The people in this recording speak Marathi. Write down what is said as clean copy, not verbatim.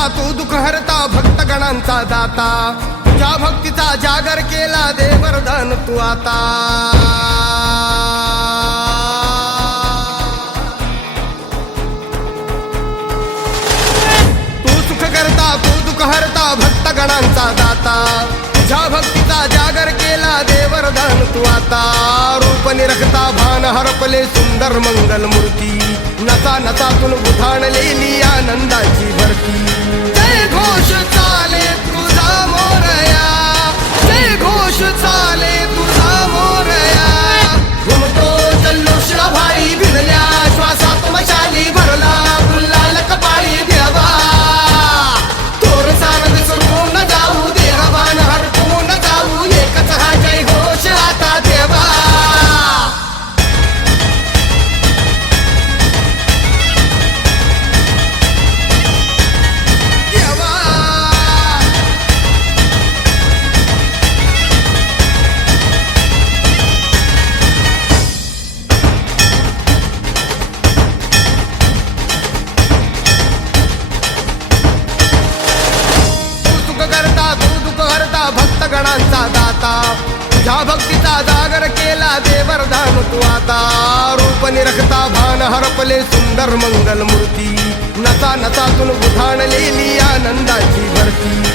करता तू दुःख हरता भक्तगणांचा दाता तुझ्या भक्तीचा जागर केला दे वरदान तू आता तू दुःख हरता भक्तगणांचा दाता तुझ्या भक्तीचा जागर केला दे वरदान तू आता रूप निरखता भान हरपले सुंदर मंगल मूर्ती नसा नसातून उधाणलेली आनंदाची भरती जय घोष चाले तुझा मोरया जय घोष चाले तुझा मोरया घुमतो जल्लोष भाई भिडल्या श्वासात मशाली भरला गुलाल कपाळी देवा भक्तगणांचा दाता तुझ्या भक्तीचा जागर केला दे वरदान तू आता रूप निरखता भान हरपले सुंदर मंगल मूर्ती नसा नसातून उधाणलेली आनंदाची भरती